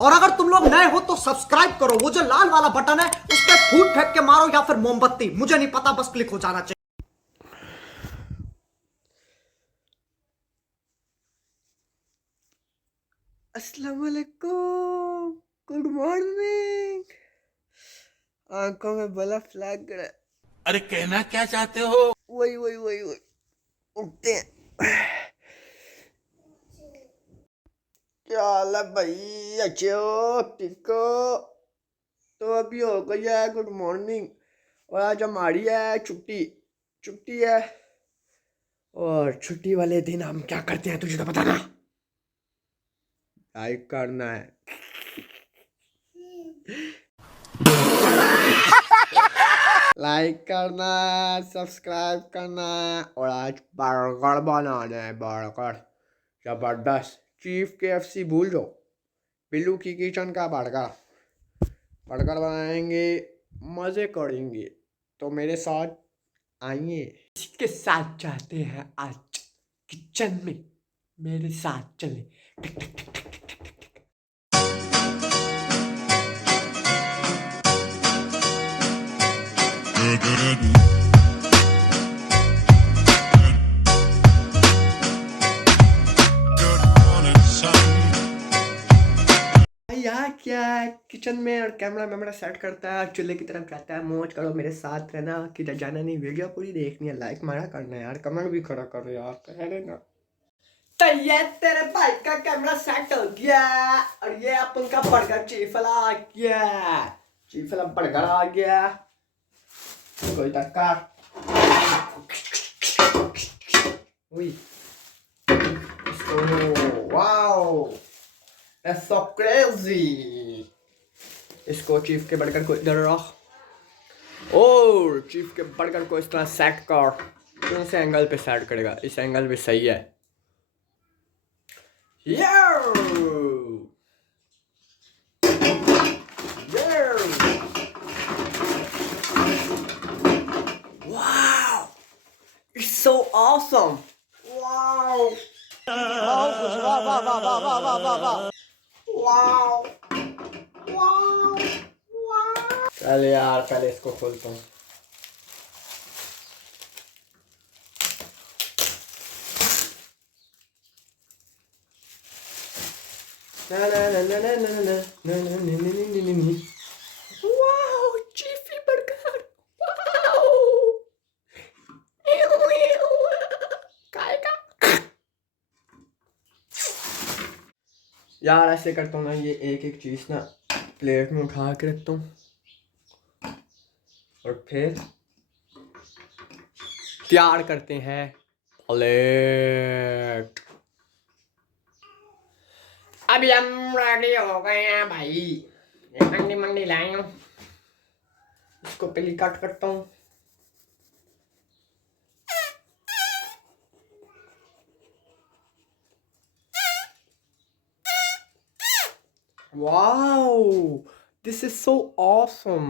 और अगर तुम लोग नए हो तो सब्सक्राइब करो, वो जो लाल वाला बटन है उस पर फूट फेंक के मारो या फिर मोमबत्ती, मुझे नहीं पता, बस क्लिक हो जाना चाहिए। अस्सलाम वालेकुम, गुड मॉर्निंग। आंखों में बलफ लग रहा है। अरे कहना क्या चाहते हो? वही वही वही वही उठते हैं। क्या हाल है भाई? अच्छे हो? ठीक हो? तो अभी हो गई है गुड मॉर्निंग और आज हमारी है छुट्टी। छुट्टी है और छुट्टी वाले दिन हम क्या करते हैं तुझे तो पता ना। लाइक करना है। लाइक करना, सब्सक्राइब करना और आज बर्गर बनाना है। बर्गर जबरदस्त। चीफ KFC भूल जाओ, बिल्लू की किचन का बर्गर। बर्गर बनाएंगे, मज़े करेंगे, तो मेरे साथ आइए। इसके साथ चाहते हैं आज किचन में मेरे साथ चले। यार क्या है, किचन में और कैमरा वैमरा सेट करता है, चूल्हे की तरफ जाता है। मौज करो, मेरे साथ रहना, किधर जाना नहीं। वीडियो पूरी देखनी है, लाइक मारा करना है यार, कमेंट भी खड़ा करो यार, कह रहे ना। तो ये तेरे भाई का कैमरा सेट हो गया और ये अपन का बर्गर चीफ वाला आ गया। चीफ वाला बर्गर आ गया। कोई धक्का। Wow, that's so crazy। इसको चीफ के बर्गर को इधर रख और चीफ के बर्गर को इस तरह सेट कर। कौन से एंगल पे सेट करेगा? इस एंगल पे सही है। Wow, it's so awesome। Wow, wow wow wow. चल यार, पहले इसको खोलता हूँ। वाओ, चीफी बर्गर। यार ऐसे करता हूँ ना, ये एक एक चीज ना प्लेट में उठा के रखता हूँ और फिर तैयार करते हैं प्लेट। अभी हम रेडी हो गए हैं भाई। ये अंडी मंडी लाए हूँ, इसको पहले कट करता हूँ। Wow, this is so awesome।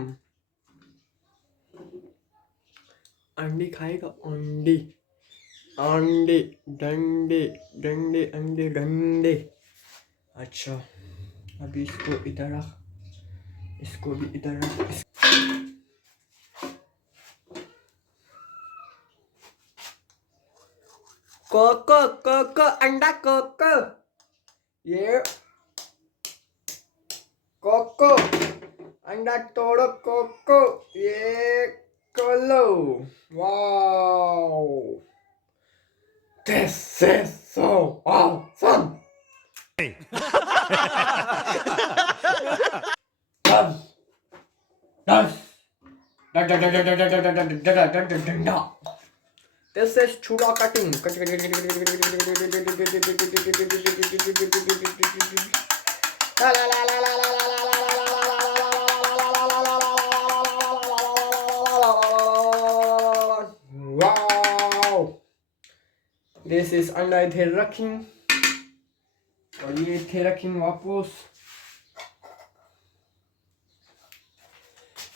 अंडे खाएगा? अंडे अंडे डंडे डंडे अंडे डंडे। अच्छा, अभी इसको इधर रख, इसको भी इधर रख। कोको कोको अंडा कोको, ये कोको अंडा तोड़ो कोको, ये खोलो। Wow, this is so awesome। This is chura cutting। This is अंडा इधर रखें और ये इधर रखें वापस।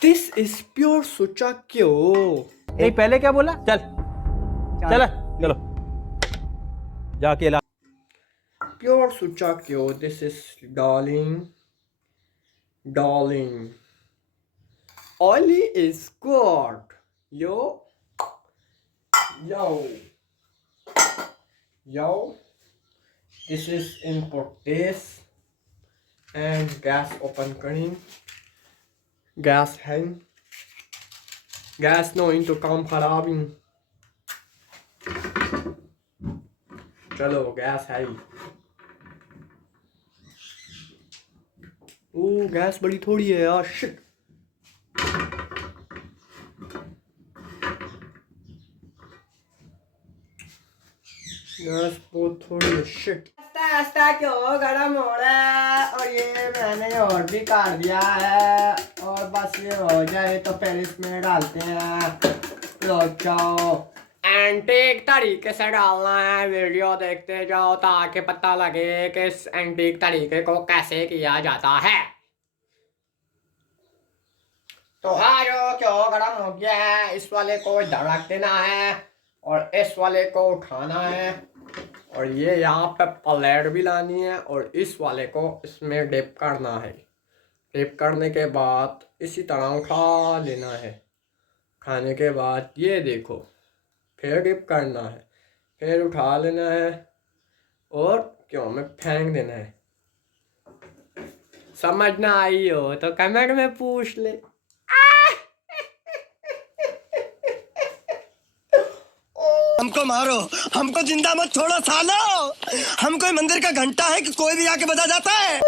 This is pure सोचा क्यों? नहीं पहले क्या बोला? चल चल चलो जाके ला। Pure sucha kyo, this is darling darling. Oily is good. Yo. This is input this. And gas open करें. Gas है. Gas no into काम खराबी. चलो गैस है. ओ गैस बड़ी थोड़ी है यार. शिट. गैस बहुत थोड़ी है. शिट. आस्ता क्यों गरम हो रहा है. और ये मैंने और भी काट दिया है. और बस ये हो जाए तो फिर इसमें डालते हैं. लो जाओ. एंटीक तरीके से डालना है. वीडियो देखते जाओ ताकि पता लगे कि इस एंटीक तरीके को कैसे किया जाता है. तो हारो क्यों गरम हो गया है. इस वाले को इधर रख देना है और इस वाले को उठाना है. और ये यहाँ पे प्लेट भी लानी है और इस वाले को इसमें डिप करना है. डिप करने के बाद इसी तरह उठा लेना है. खाने के बाद ये देखो. फिर डिप करना है. फिर उठा लेना है और क्यों में फेंक देना है. समझ ना आई हो तो कमेंट में पूछ ले. हमको मारो, हमको जिंदा मत छोड़ो सालो. हम कोई मंदिर का घंटा है कि कोई भी आके बजा जाता है.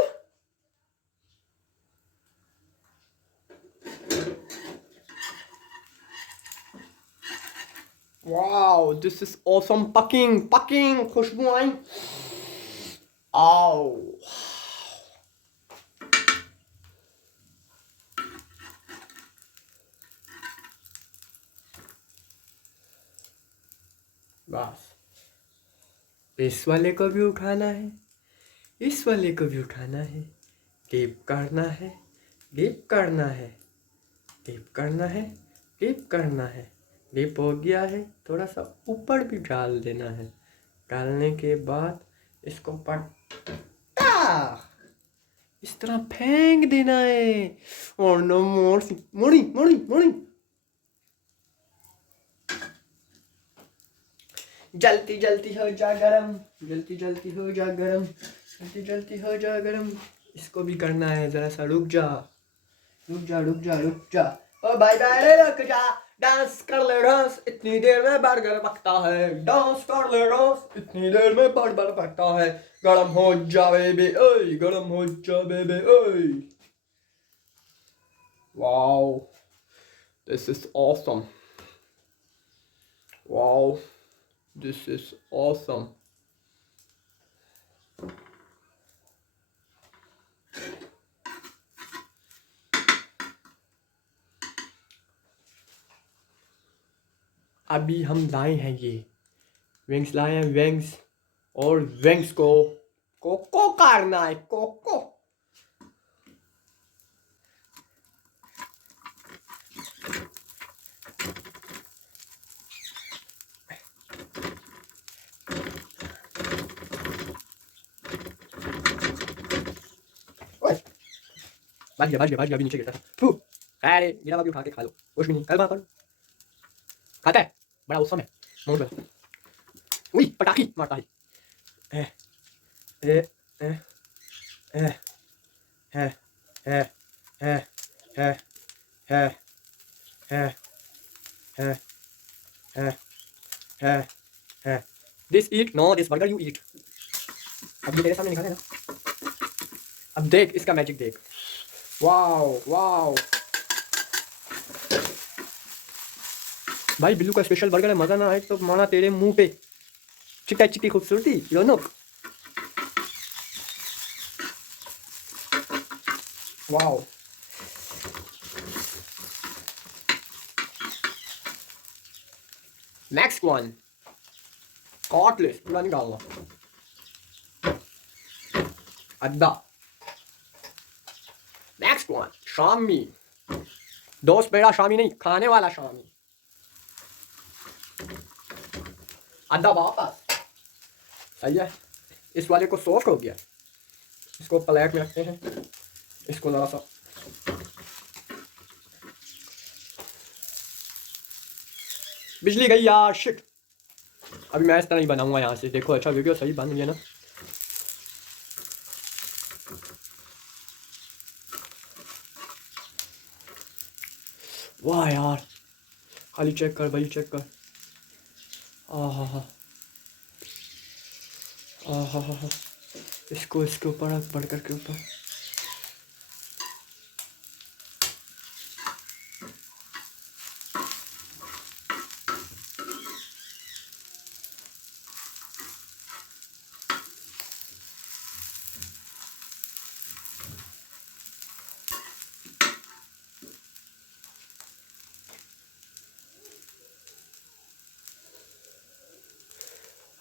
Wow, this is awesome. Packing खुशबू आई. आओ. बस इस वाले को भी उठाना है. इस वाले को भी उठाना है. डिप करना है. डिप करना है. डिप करना है. डिप करना है. डिप हो गया है. थोड़ा सा ऊपर भी डाल देना है. डालने के बाद इसको पटा इस तरह फेंक देना है. और नो मोड़ी. जल्दी हो जा गरम. जल्दी हो जा गरम. जल्दी हो जा गरम. इसको भी करना है. जरा सा रुक जा. ओ भाई रुक जा. डांस कर ले डांस. इतनी देर में बर्गर पकता है. डांस कर ले डांस. इतनी देर में बर्गर पकता है. गरम हो जा बेबी ओए. गरम हो जा बेबी ओए. Wow, this is awesome. Wow, this is awesome. अभी हम लाए हैं ये विंग्स लाए हैं. विंग्स और विंग्स को कोको करना है. कोको. बच गया अभी नीचे गिरता था. अरे मेरा अभी उठा के खा लो. कुछ भी नहीं. कल बात करो. खाता है. बड़ा औसम है. मोड़ पे. उई पटाखी मारता है. ए ए ए ए है है है है है है है है है है. This eat no, this burger you eat. अब ये तेरे सामने निकाले ना. अब देख इसका मैजिक देख. वाओ भाई बिल्लू का स्पेशल बर्गर है. मजा ना आए तो माना तेरे मुंह पे चिट्टी खूबसूरती. रौनक. वाओ. Next one. कॉटलेस पूरा नहीं डालना. अद्दा. Next one. शामी. दोस्त मेरा शामी नहीं, खाने वाला शामी. अद्दा वापस. सही है. इस वाले को सॉफ्ट हो गया. इसको प्लेट में रखते हैं. इसको जरा सा बिजली गई यार, शिट। अभी मैं इस तरह ही बनाऊंगा यहाँ से, देखो अच्छा वीडियो सही बन गया ना। वाह यार, खाली चेक कर भाई, चेक कर। आहा हा, आहा हा, इसको इसके ऊपर रख, बर्गर के ऊपर।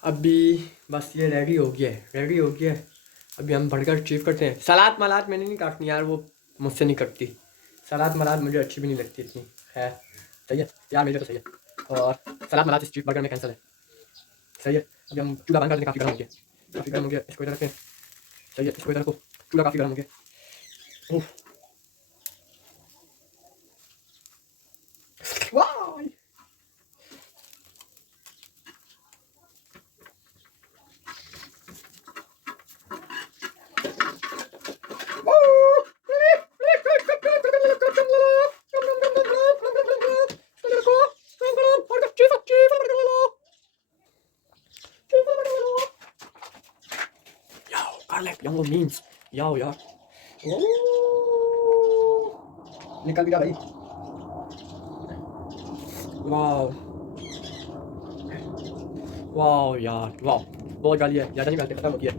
अभी बस ये रेडी हो गया है, रेडी हो गया है। अभी हम बर्गर अचीव करते हैं। सलाद मलाद मैंने नहीं काटनी यार, वो मुझसे नहीं कटती। सलाद मलाद मुझे अच्छी भी नहीं लगती इतनी। है सही है यार, मेरे तो सही है। और सलाद मलाद इस चीज बर्गर में कैंसिल है। सही है। अभी हम चूल्हा बंद कर दें, काफ़ी गर्म हो गया, काफ़ी गर्म हो गया। इसको इधर रखें। सही है, इसको इधर रखो, चूल्हा काफ़ी गर्म हो गया। वाह Young memes, यार निकल गया भाई। वाह वाह यार, वाह बहुत गाली है, ज़्यादा नहीं गालते, खत्म हो गया।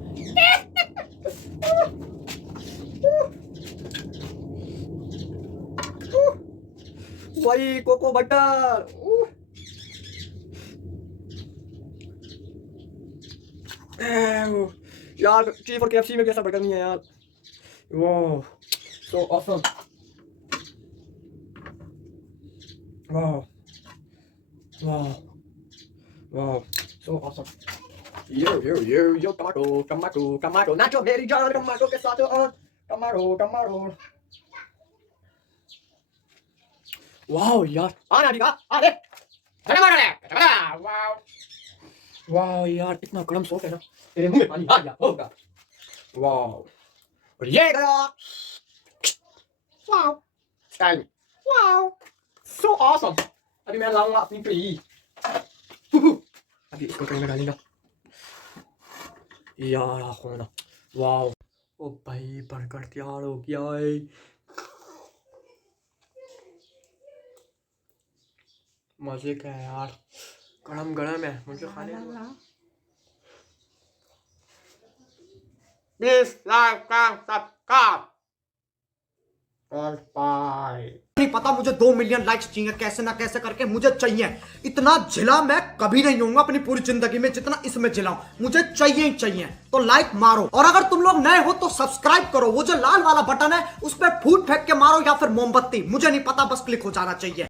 वही कोको बटर। यार चीफ और केएफसी में कैसा बर्गर नहीं है यार। वाह सो ऑसम, वाह वाह वाह सो ऑसम। यो टमाटो नाचो मेरी जान, टमाटो के साथ और टमाटो। वाह यार, आना भी का अरे वाह वाह यार, इतना गरम सॉस है ना, तेरे मुंह में पानी आ गया होगा। वाह, और ये गया। वाह स्टाइल, वाह सो ऑसम। अभी मैं लाऊंगा अपनी ट्री, अभी इसको ट्रे में डालेगा यार। होना वाह। ओ भाई बर्गर तैयार हो गया है। मजे का है यार, गरम गरम है, मुझे खाने दो। प्लीज लाइक सब्सक्राइब और बाय। नहीं पता, मुझे 2 मिलियन लाइक्स चाहिए, कैसे ना कैसे करके मुझे चाहिए। इतना झिला मैं कभी नहीं होऊंगा अपनी पूरी जिंदगी में जितना इसमें झिलाऊं, मुझे चाहिए ही चाहिए। तो लाइक मारो, और अगर तुम लोग नए हो तो सब्सक्राइब करो। वो जो लाल वाला बटन है उस पर फूट फेंक के मारो या फिर मोमबत्ती, मुझे नहीं पता, बस क्लिक हो जाना चाहिए।